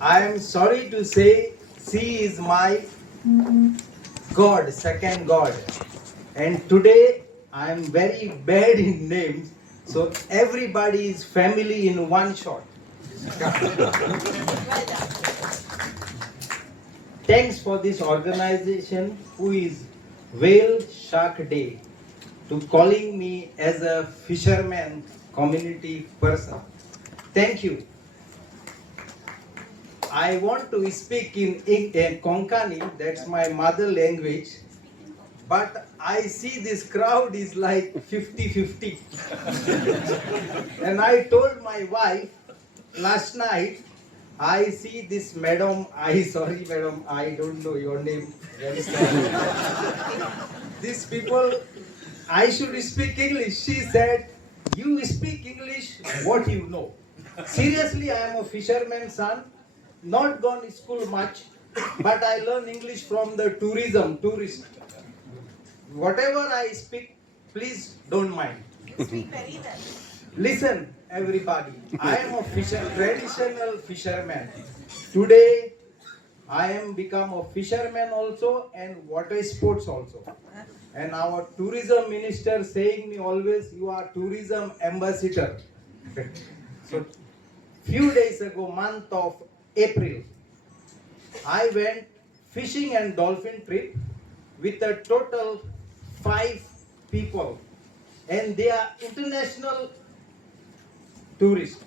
I am sorry to say, she is my God, second God. And today I am very bad in names, so everybody is family in one shot. Thanks for this organization who is Whale Shark Day to calling me as a fisherman community person. Thank you. I want to speak in Konkani, that's my mother language, but I see this crowd is like 50-50. And I told my wife last night, I see this madam, sorry madam, I don't know your name, very sorry. These people, I should speak English. She said, you speak English, what you know. Seriously, I am a fisherman's son, not gone to school much, but I learn English from the tourist. Whatever I speak, please don't mind. You speak very well. Listen, everybody, I am a traditional fisherman. Today, I am become a fisherman also and water sports also. And our tourism minister saying me always, you are tourism ambassador. So, few days ago, month of April, I went fishing and dolphin trip with a total 5 people, and they are international tourists.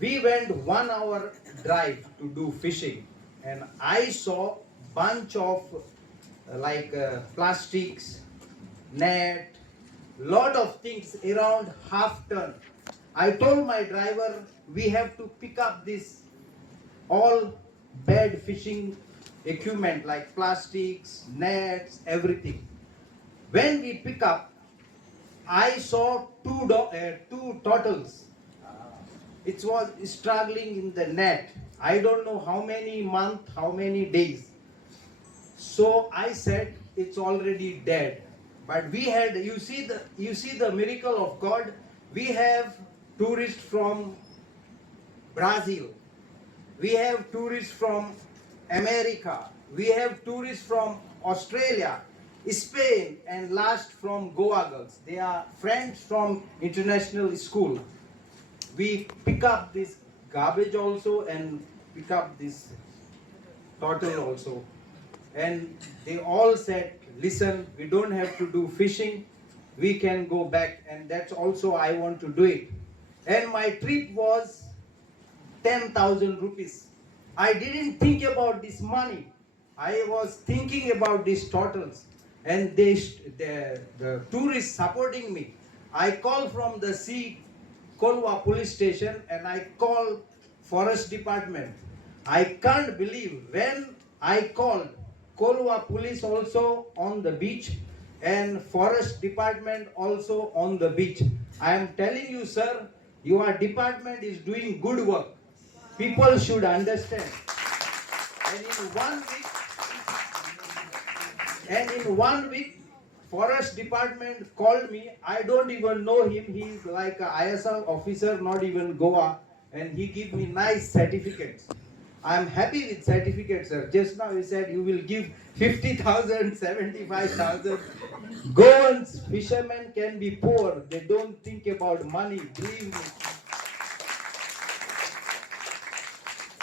We went 1 hour drive to do fishing, and I saw bunch of plastics, net, lot of things around half ton. I told my driver we have to pick up this all bad fishing equipment like plastics, nets, everything. When we pick up, I saw two turtles. It was struggling in the net. I don't know how many months, how many days. So I said it's already dead. But we had, you see the miracle of God. We have tourists from Brazil. We have tourists from America. We have tourists from Australia, Spain, and last from Goa girls. They are friends from international school. We pick up this garbage also and pick up this turtle also. And they all said, listen, we don't have to do fishing. We can go back. And that's also I want to do it. And my trip was 10,000 rupees. I didn't think about this money. I was thinking about these turtles, and the tourists supporting me. I called from the sea Kolwa police station and I called forest department. I can't believe when I called Kolwa police also on the beach and forest department also on the beach. I am telling you, sir, your department is doing good work. People should understand. And in 1 week, forest department called me. I don't even know him. He is like a ISR officer, not even Goa, and he give me nice certificates. I am happy with certificates, sir. Just now he said you will give 50,000, 75,000. Goans fishermen can be poor. They don't think about money. Believe me.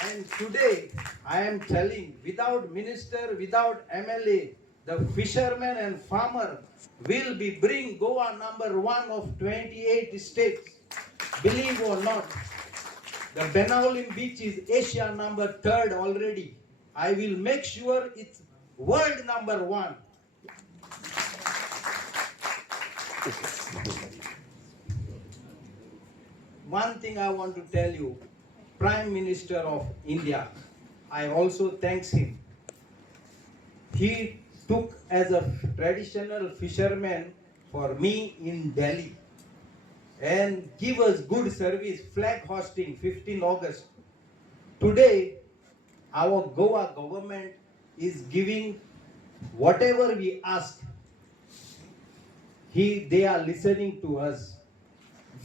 And today, I am telling, without minister, without MLA, the fishermen and farmer will be bring Goa #1 of 28 states. Believe or not, the Benaolim beach is Asia #3 already. I will make sure it's world #1. One thing I want to tell you, Prime Minister of India, I also thanks him. He took as a traditional fisherman for me in Delhi and give us good service, flag hosting 15 August. Today, our Goa government is giving whatever we ask. They are listening to us.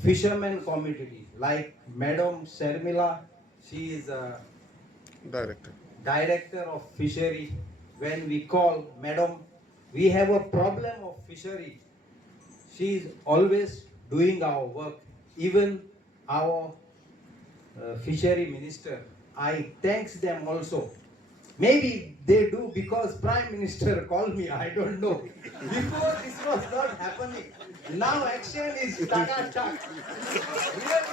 Fishermen community like Madam Sharmila, She is a Director. director of fishery. When we call, Madam, we have a problem of fishery, she is always doing our work. Even our fishery minister, I thanks them also. Maybe they do because Prime Minister called me, I don't know. Before this was not happening. Now action is taka tak. Really?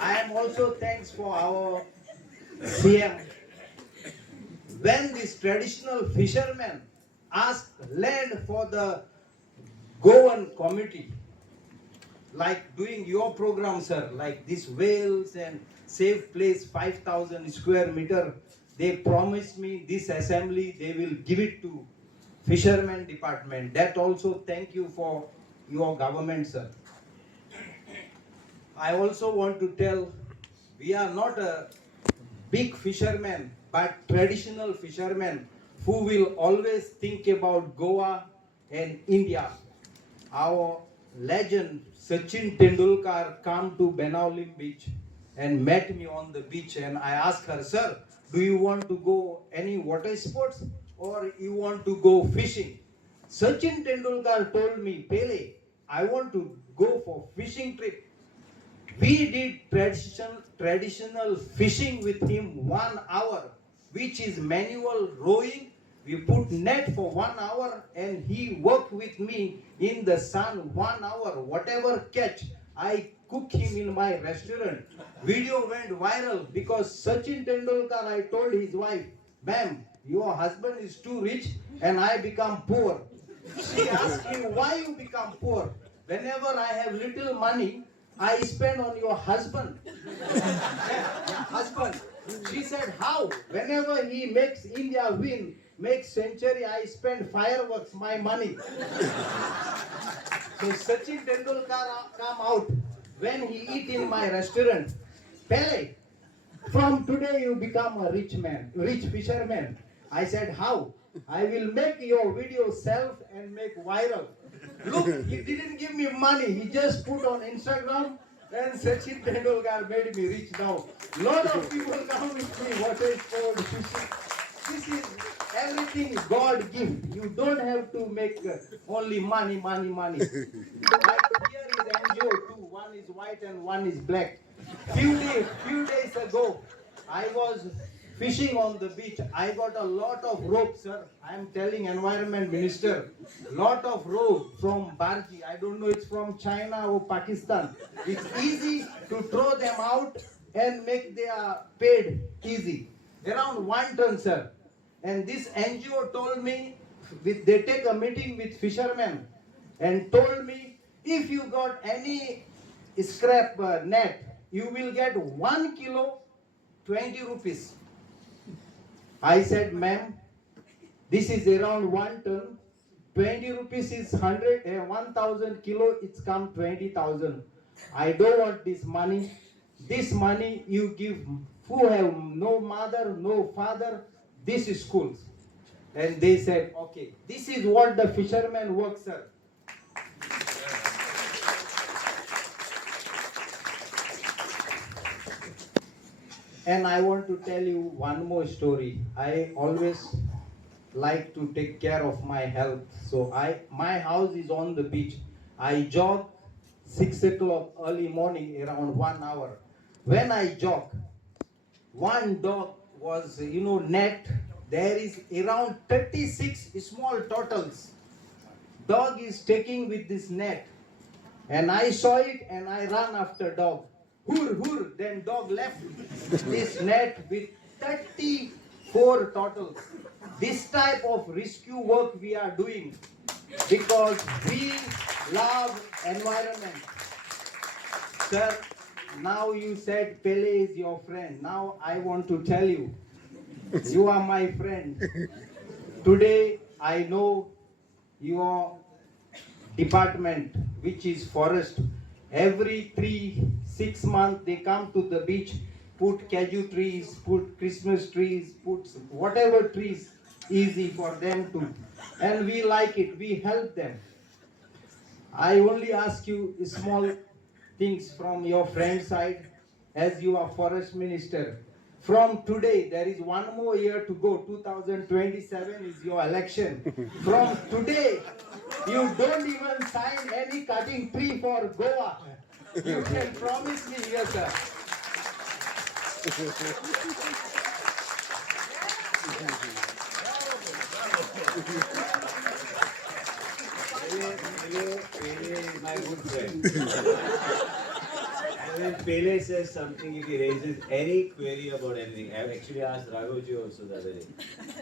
I am also thanks for our CM. When this traditional fishermen asked land for the Goan committee, like doing your program, sir, like this whales and safe place 5,000 square meter, they promised me this assembly, they will give it to fishermen department. That also thank you for your government, sir. I also want to tell, we are not a big fishermen, but traditional fishermen who will always think about Goa and India. Our legend Sachin Tendulkar came to Benaulim beach and met me on the beach, and I asked her, sir, do you want to go any water sports or you want to go fishing? Sachin Tendulkar told me, Pele, I want to go for fishing trip. We did traditional fishing with him 1 hour, which is manual rowing. We put net for 1 hour and he worked with me in the sun 1 hour. Whatever catch, I cook him in my restaurant. Video went viral because Sachin Tendulkar, I told his wife, ma'am, your husband is too rich and I become poor. She asked him, why you become poor? Whenever I have little money, I spend on your husband. Yeah, husband. She said, how? Whenever he makes India win, makes century, I spend fireworks, my money. So Sachin Tendulkar come out when he eat in my restaurant. Pele, from today you become a rich man, rich fisherman. I said, how? I will make your video self and make viral. Look, he didn't give me money. He just put on Instagram and Sachin Tendulkar made me rich now. Lot of people come with me, water sport, fishing. This is everything God gives. You don't have to make only money, money, money. Like here is NGO too. One is white and one is black. Few days ago, I was fishing on the beach. I got a lot of rope, sir. I am telling Environment Minister, lot of rope from Barji. I don't know it's from China or Pakistan. It's easy to throw them out and make their paid easy. Around 1 ton, sir. And this NGO told me, they take a meeting with fishermen and told me, if you got any scrap net, you will get 1 kilo, 20 rupees. I said, ma'am, this is around 1 ton. 20 rupees is 1,000 kilo, it's come 20,000. I don't want this money. This money you give who have no mother, no father, this is schools. And they said, okay, this is what the fishermen work, sir. And I want to tell you one more story. I always like to take care of my health. So my house is on the beach. I jog 6 o'clock early morning around 1 hour. When I jog, one dog was, net. There is around 36 small turtles. Dog is taking with this net. And I saw it and I ran after dog. Hur, hur. Then dog left this net with 34 turtles. This type of rescue work we are doing because we love environment. Sir, now you said Pele is your friend. Now I want to tell you, you are my friend. Today I know your department, which is forest. Every 3-6 months they come to the beach, put cashew trees, put Christmas trees, put whatever trees easy for them to. And we like it, we help them. I only ask you small things from your friend side as you are forest minister. From today, there is one more year to go. 2027 is your election. From today, you don't even sign any cutting tree for Goa. You can promise me here, sir. Pele is my good friend. And when Pele says something, if he raises any query about anything, I have actually asked Raghavji also the other day,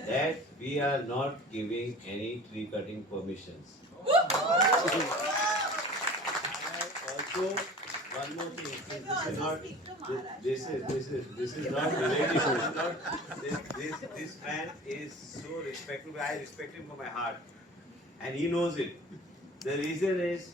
that we are not giving any tree cutting permissions. Also, one more thing, this is not related. This man is so respectable. I respect him from my heart, and he knows it. The reason is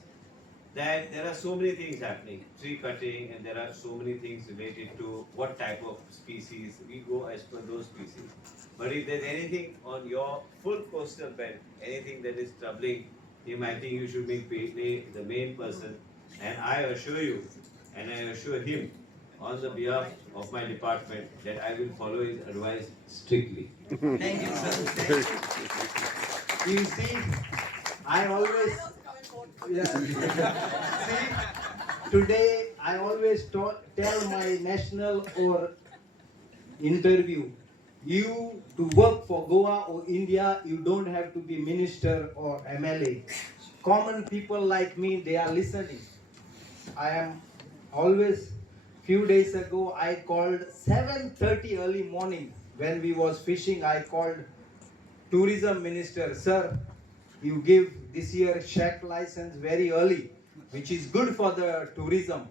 that there are so many things happening, tree cutting, and there are so many things related to what type of species we go as per those species. But if there's anything on your full coastal belt, anything that is troubling him, I think you should make Pele the main person. And I assure you, and I assure him, on the behalf of my department, that I will follow his advice strictly. Thank you, sir. You see, I always see, today I always tell my national or interview, you to work for Goa or India, you don't have to be minister or MLA. Common people like me, they are listening. I am always, few days ago, I called 7:30 early morning when we was fishing. I called tourism minister, sir, you give this year shack license very early, which is good for the tourism.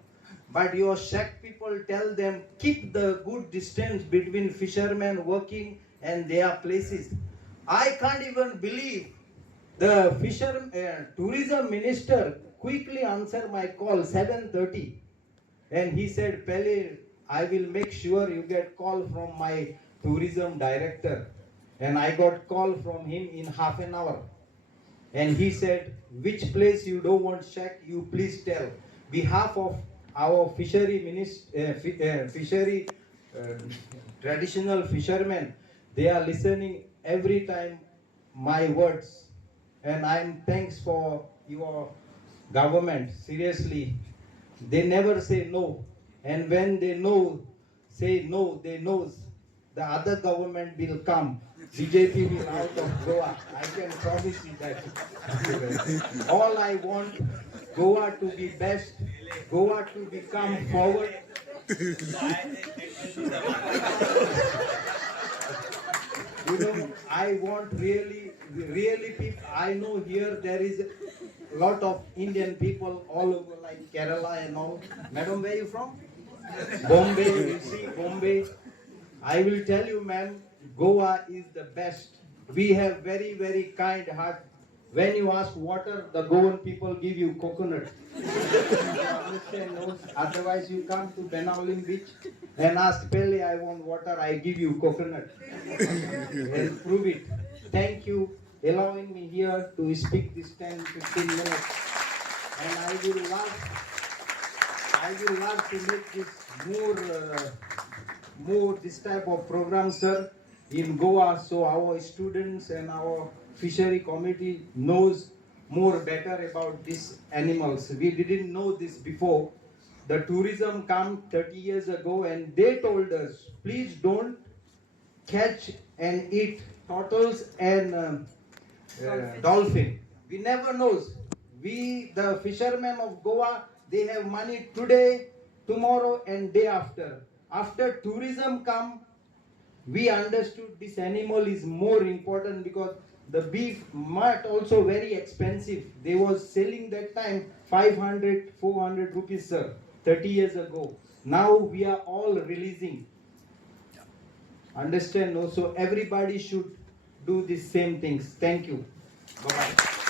But your shack people tell them keep the good distance between fishermen working and their places. I can't even believe the tourism minister quickly answered my call 7:30, and he said, Pele, I will make sure you get call from my tourism director. And I got call from him in half an hour. And he said, which place you don't want shack, you please tell. Behalf of our traditional fishermen, they are listening every time my words. And I'm thanks for your government. Seriously, they never say no. And when they say no, they knows the other government will come. BJP will out of Goa. I can promise you that. All I want, Goa to be best, Goa to become forward. You know, I want really people. I know here there is a lot of Indian people all over, like Kerala and all. Madam, where are you from? Bombay, you see, Bombay. I will tell you, ma'am, Goa is the best. We have very, very kind heart. When you ask water, the Goan people give you coconut. You understand, no? Otherwise, you come to Benaulim beach and ask Pele, I want water, I give you coconut. And prove it. Thank you allowing me here to speak this 10-15 minutes. And I will love to make this more this type of program, sir, in Goa, so our students and our fishery committee knows more better about these animals. We didn't know this before. The tourism come 30 years ago and they told us, please don't catch and eat turtles and dolphin. We never knows. We, the fishermen of Goa, they have money today, tomorrow and day after. After tourism come, we understood this animal is more important because the beef might also very expensive. They was selling that time 500, 400 rupees, sir, 30 years ago. Now we are all releasing. Understand? No? So everybody should do the same things. Thank you. Bye-bye.